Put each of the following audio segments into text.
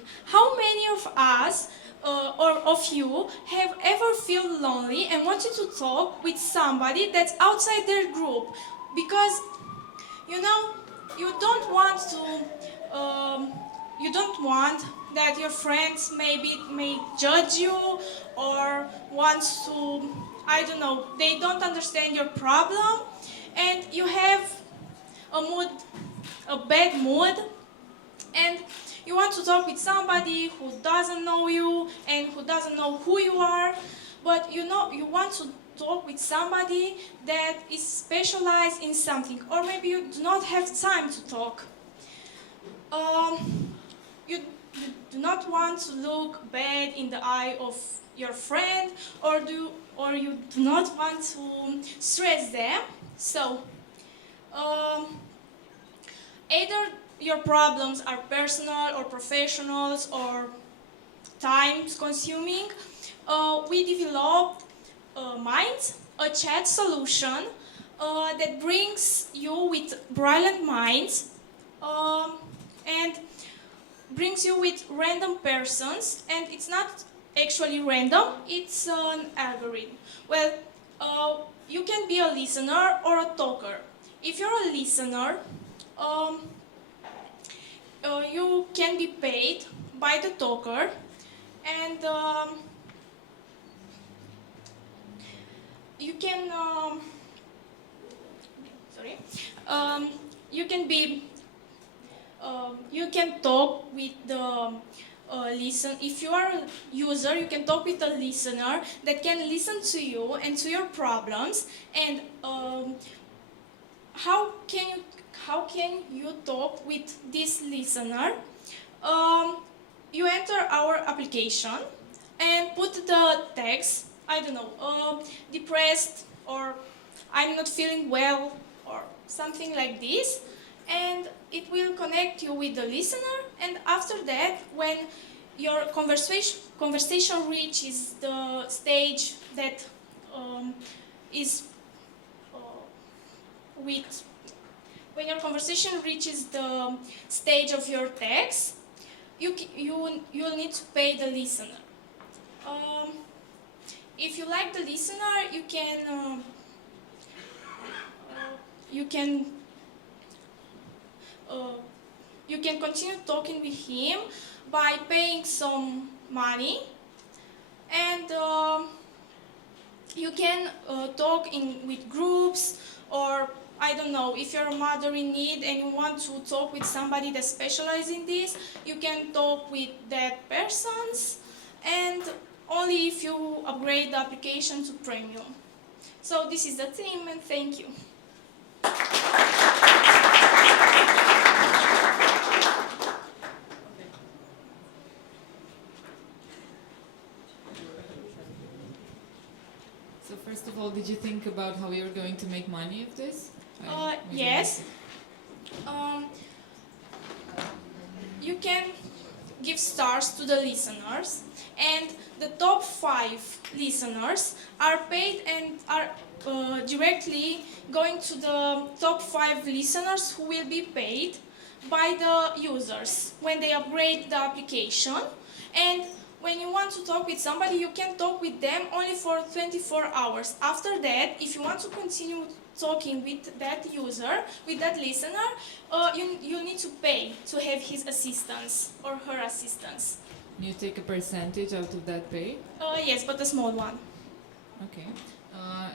something. How many of us or of you have ever felt lonely and wanted to talk with somebody that's outside their group? Because, you know, you don't want to, you don't want that your friends maybe may judge you or want to, I don't know, they don't understand your problem and you have a mood, a bad mood, and you want to talk with somebody who doesn't know you and who doesn't know who you are, but you know you want to talk with somebody that is specialized in something, or maybe you do not have time to talk. You do not want to look bad in the eye of your friend, or you do not want to stress them. So either your problems are personal or professionals or time consuming, we developed Minds, a chat solution that brings you with brilliant minds and brings you with random persons, and it's not actually random, it's an algorithm. Well, you can be a listener or a talker. If you're a listener, you can be paid by the talker, and you can you can be you can talk with the listen. If you are a user, you can talk with a listener that can listen to you and to your problems. And how can you talk with this listener? You enter our application and put the text, I don't know, depressed, or I'm not feeling well, or something like this, and it will connect you with the listener. And after that, when your conversation reaches the stage that is with when your conversation reaches the stage of your text, you'll need to pay the listener. If you like the listener, you can continue talking with him by paying some money, and you can talk with groups, or I don't know, if you're a mother in need and you want to talk with somebody that specializes in this, you can talk with that persons, and only if you upgrade the application to premium. So this is the theme, and thank you. So first of all, did you think about how you're going to make money of this? Yes. You can give stars to the listeners, and the top 5 listeners are paid and are directly going to the top 5 listeners who will be paid by the users when they upgrade the application. And when you want to talk with somebody, you can talk with them only for 24 hours. After that, if you want to continue talking with that user, with that listener, you need to pay to have his assistance or her assistance. You take a percentage out of that pay? Yes, but a small one. Okay.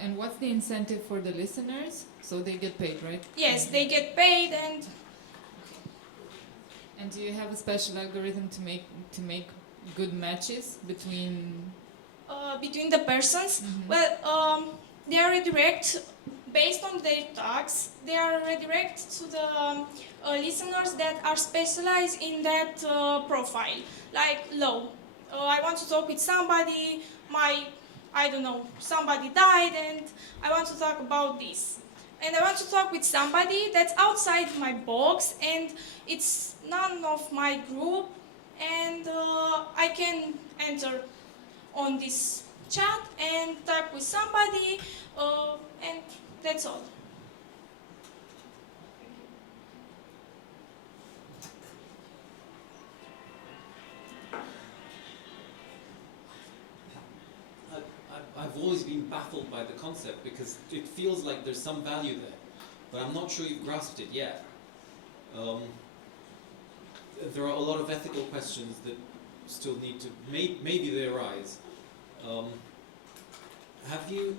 And what's the incentive for the listeners? So they get paid, right? Yes, they get paid. And do you have a special algorithm to make good matches between the persons? Mm-hmm. Well, they are redirect based on their tags. They are redirect to the listeners that are specialized in that profile. Like low. I want to talk with somebody. I don't know, somebody died, and I want to talk about this. And I want to talk with somebody that's outside my box, and it's none of my group, and I can enter on this chat and talk with somebody, and that's all. I've always been baffled by the concept because it feels like there's some value there, but I'm not sure you've grasped it yet. There are a lot of ethical questions that still need to, maybe they arise. Have you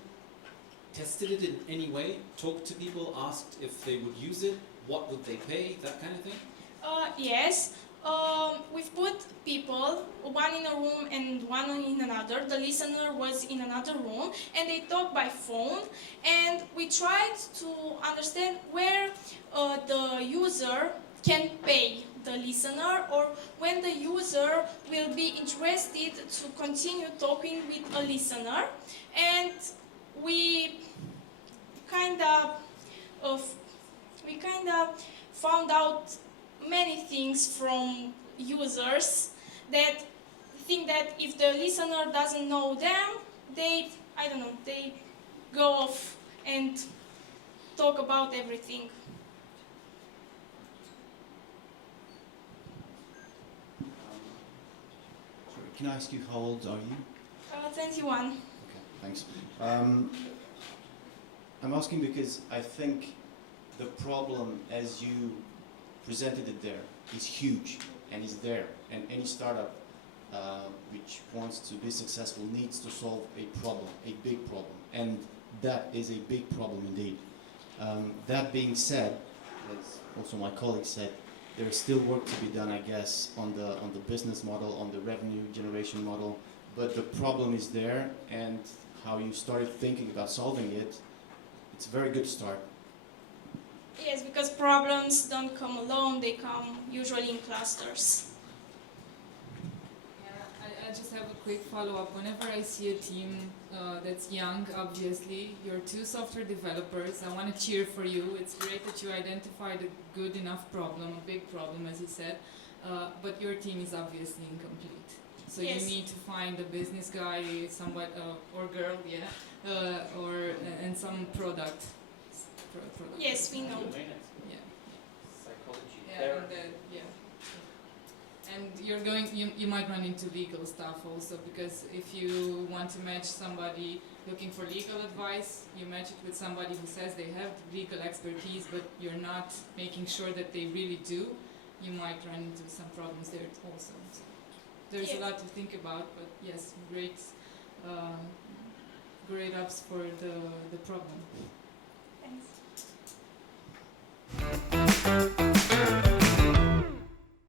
tested it in any way? Talked to people, asked if they would use it, what would they pay, that kind of thing? Yes. We've put people, one in a room and one in another. The listener was in another room, and they talked by phone. And we tried to understand where the user can pay the listener, or when the user will be interested to continue talking with a listener. And we kind of found out many things from users that think that if the listener doesn't know them, they go off and talk about everything. Sorry, can I ask you how old are you? 21. Okay, thanks. I'm asking because I think the problem as you presented it there is huge and is there, and any startup which wants to be successful needs to solve a problem, a big problem, and that is a big problem indeed. That being said, as also my colleague said, there is still work to be done, I guess, on the business model, on the revenue generation model, but the problem is there, and how you started thinking about solving it, it's a very good start. Yes, because problems don't come alone, they come usually in clusters. I just have a quick follow-up. Whenever I see a team that's young, obviously, you're two software developers, I want to cheer for you. It's great that you identified a good enough problem, a big problem, as you said, but your team is obviously incomplete. So Yes. you need to find a business guy, somewhat, or girl, and some product. Yes, we know. Yeah. Psychology. And you might run into legal stuff also, because if you want to match somebody looking for legal advice, you match it with somebody who says they have legal expertise, but you're not making sure that they really do, you might run into some problems there also. So there's a lot to think about, but yes, great ups for the problem. Thanks.